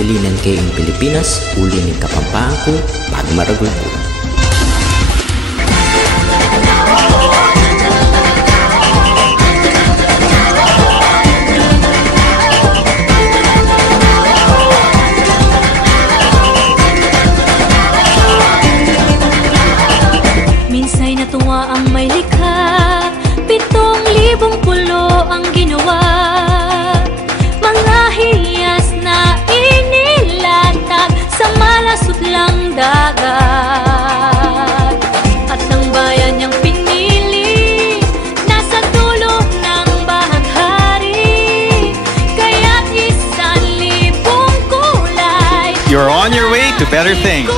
pilinan kay ing Pilipinas, uli ning kapampaan ko, pagmaragol ko. Minsay natuwa ang may likha, 7,000 pulo ang ginawa. Mga hiyas na inilatag sa malasot lang dagat. At ang bayan niyang pinili, nasa dulo ng bahaghari. Kaya't 1,000 kulay. You're on your way to better things.